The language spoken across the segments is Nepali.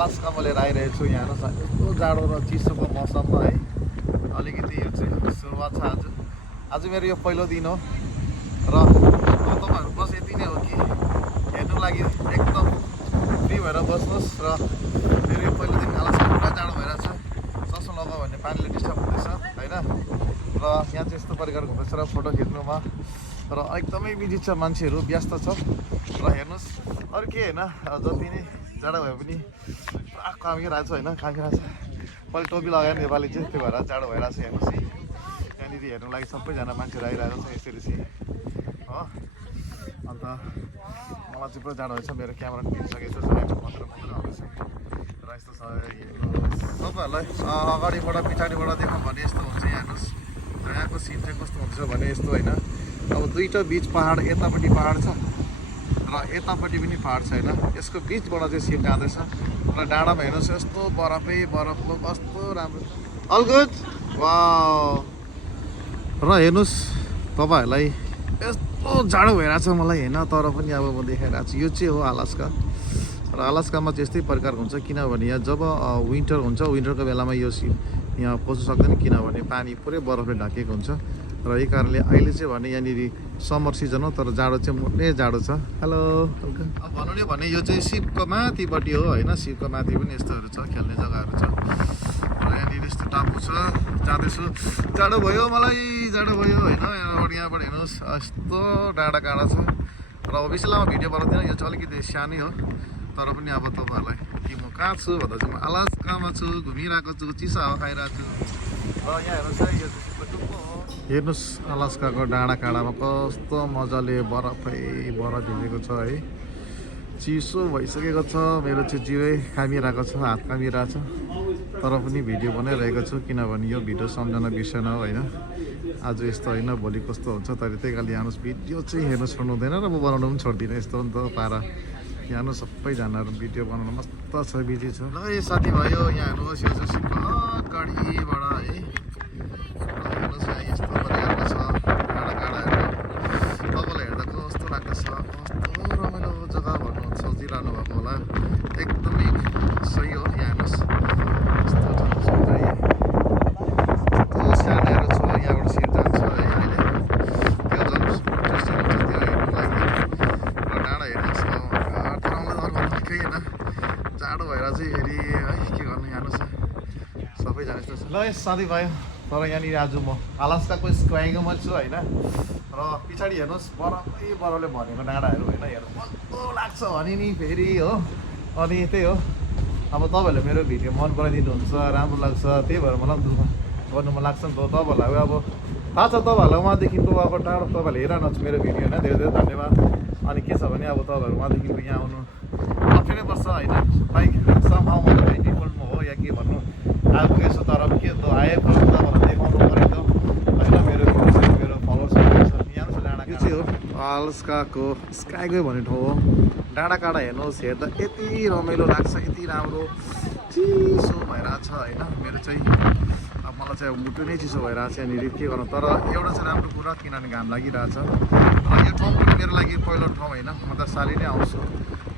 अलास्का म लिएर आइरहेको छु। यहाँ यस्तो जाडो र चिसोको मौसममा है अलिकति यो चाहिँ सुरुवात छ आज। आज मेरो यो पहिलो दिन हो र तपाईँहरू बस यति नै हो कि हेर्नु लागि एकदम फ्री भएर बस्नुहोस्। र मेरो यो पहिलो दिन अलास्का पुरा जाडो भइरहेको छ। चस्मा लगायो भने पानीले डिस्टर्ब हुँदैछ होइन। र यहाँ चाहिँ यस्तो प्रकारको हुँदैछ र फोटो खिच्नुमा र एकदमै बिजी छ, मान्छेहरू व्यस्त छ। र हेर्नुहोस् अरू के होइन, जति नै जाडो भए पनि पुरा कामिरहेको छ होइन, कामिरहेको छ। पहिला टोपी लगायो नेपाली चाहिँ, त्यो भएर जाडो भइरहेको छ। हेर्नुहोस् है, यहाँनिर हेर्नु लागि सबैजना मान्छेहरू आइरहेको छ यसरी चाहिँ हो। अन्त मलाई चाहिँ पुरा जाडो भएछ, मेरो क्यामेरा पिसिसकेको छ, मात्र आउँदैछ र यस्तो छ। तपाईँहरूलाई अगाडिबाट पछाडिबाट देख्नु भने यस्तो हुन्छ। हेर्नुहोस् यहाँको सिन चाहिँ कस्तो हुन्छ भने यस्तो होइन, अब दुईवटा बिच पहाड, यतापट्टि पहाड छ र यतापट्टि पनि पहाड छ होइन। यसको बिचबाट चाहिँ सिन जाँदैछ र डाँडामा हेर्नुहोस् यस्तो बरफै बरफको कस्तो राम्रो। All good wow. र हेर्नुहोस् तपाईँहरूलाई यस्तो जाडो भइरहेको छ मलाई होइन, तर पनि अब म देखाइरहेको छु। यो चाहिँ हो अलास्का र अलास्कामा चाहिँ यस्तै प्रकारको हुन्छ, किनभने यहाँ जब विन्टर हुन्छ, विन्टरको बेलामा यो यहाँ पस्नु सक्दैन, किनभने पानी पुरै बरफले ढाकेको हुन्छ। र यही कारणले अहिले चाहिँ भने यहाँनिर समर सिजन हो, तर जाडो चाहिँ मोट्ने जाडो छ। हेलो, अब भनौँ नि भने यो चाहिँ शिवको माथिपट्टि हो होइन। शिवको माथि पनि यस्तोहरू छ, खेल्ने जग्गाहरू छ र यहाँनिर यस्तो टापु छ। जाँदैछु, जाडो भयो मलाई, जाडो भयो होइन। यहाँबाट हेर्नुहोस् यस्तो डाँडा काँडा छ र बेसी लामो भिडियो बनाउँदिनँ, यो चाहिँ अलिकति सानै हो। तर पनि अब तपाईँहरूलाई कि म कहाँ छु भन्दा चाहिँ म अलास्कामा छु, घुमिरहेको छु, चिसो हावा खाइरहेको छु। र यहाँ हेर्नुहोस् है, यो हेर्नुहोस् अलास्काको डाँडा काँडामा कस्तो मजाले बरफै बरफ भिजेको छ है। चिसो भइसकेको छ, मेरो चाहिँ जिउै कामिरहेको छ, हात कामिरहेको छ। तर पनि भिडियो बनाइरहेको छु, किनभने यो भिडियो सम्झना विषय न होइन। आज यस्तो होइन, भोलि कस्तो हुन्छ। तर त्यही कारणले हेर्नुहोस् भिडियो चाहिँ हेर्नु छोड्नु हुँदैन र म बनाउनु पनि छोड्दिनँ। यस्तो हो नि त पारा। यहाँ सबैजनाहरू भिडियो बनाउनु मस्त छ, बिजी छ। ल यो साथीभाइयो, यहाँ हेर्नुहोस् यो चाहिँ गाडीबाट है। हेर्नुहोस् यहाँ यस्तो प्रकारको छ काँडा काँडाहरू। तपाईँलाई हेर्दा कस्तो लाग्दैछ, कस्तो रमाइलो जग्गा भन्नु सोचिरहनु भएको होला। एकदमै सही हो। यहाँ हेर्नुहोस् यस्तो सानोहरू छ, यहाँबाट सिट जान्छ है अहिले। त्यो झन् इन्ट्रेस्टिङ हुन्छ त्यो हेर्नु लागि। र डाँडा हेर्नुहोस् निकै होइन, जाडो भएर चाहिँ फेरि है के गर्नु। हेर्नुहोस् सबैजना यस्तो छ। ल यस साथीभाइ, तर यहाँनिर आज म अलास्काको स्काईमा छु होइन। र पछाडि हेर्नुहोस् बरफै बरफले भनेको डाँडाहरू होइन। हेर्नु कस्तो लाग्छ भने नि फेरि हो। अनि त्यही हो, अब तपाईँहरूले मेरो भिडियो मन पराइदिनुहुन्छ, राम्रो लाग्छ, त्यही भएर मलाई पनि दुःख गर्नु मन लाग्छ नि त। तपाईँहरूलाई अब थाहा छ, तपाईँहरूलाई उहाँदेखिको अब टाढो तपाईँहरूले हेरिरहनुहोस् मेरो भिडियो होइन। धेरै धेरै धन्यवाद। अनि के छ भने अब तपाईँहरू उहाँदेखिको यहाँ आउनु अप्ठ्यारै पर्छ होइन। बाइक समहाउ म त डिफल्टमा हो या के भन्नु आइपुगेछु, तर अब के त आएपछि तपाईँहरूलाई देखाउनु पऱ्यो त होइन। मेरो भिडियो मेरो फलोवर्सहरू छ यहाँ छ डाँडा। यो चाहिँ हो अलास्काको स्काईवे भन्ने ठाउँ हो। डाँडा काँडा हेर्नुहोस्, हेर्दा यति रमाइलो लाग्छ, यति राम्रो चिसो भइरहेछ होइन। मेरो चाहिँ अब मलाई चाहिँ मुटु नै चिसो भइरहेछ यहाँनिर, के गर्नु। तर एउटा चाहिँ राम्रो कुरा, किनभने घाम लागिरहेछ। र यो ठाउँ पनि मेरो लागि पहिलो ठाउँ होइन, म त सालै नै आउँछु।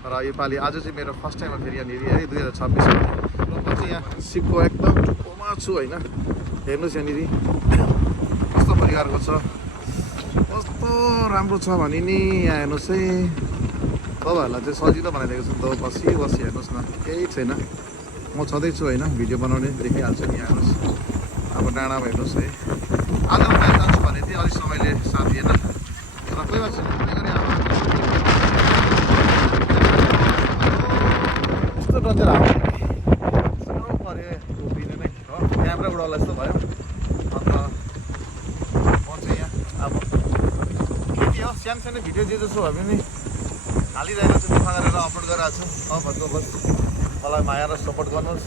र योपालि आज चाहिँ मेरो फर्स्ट टाइम हो फेरि यहाँनिर है, 2026 र म चाहिँ यहाँ शिवको एकदम टुप्पोमा छु होइन। हेर्नुहोस् यहाँनिर कस्तो प्रकारको छ, कस्तो राम्रो छ भने नि। यहाँ हेर्नुहोस् है, तपाईँहरूलाई चाहिँ सजिलो बनाइदिएको छु नि त। बसी हेर्नुहोस् न, केही छैन, म छँदैछु होइन। भिडियो बनाउने देखिहाल्छु नि। यहाँ हेर्नुहोस् अब डाँडामा हेर्नुहोस् है। आज म कहाँ जान्छु भने थिएँ, अलिक समयले साथ दिएन र कोही बात छैन। यस्तो डन्जर हावा साह्रो पऱ्यो उभिनु नै हो, क्यामेराबाट होला जस्तो भयो। अन्त म चाहिँ यहाँ अब के हो, सानो सानो भिडियो जे जसो भए पनि हालिरहेको छु, दुःख गरेर अपलोड गरिरहेको छु। बस मलाई माया र सपोर्ट गर्नुहोस्।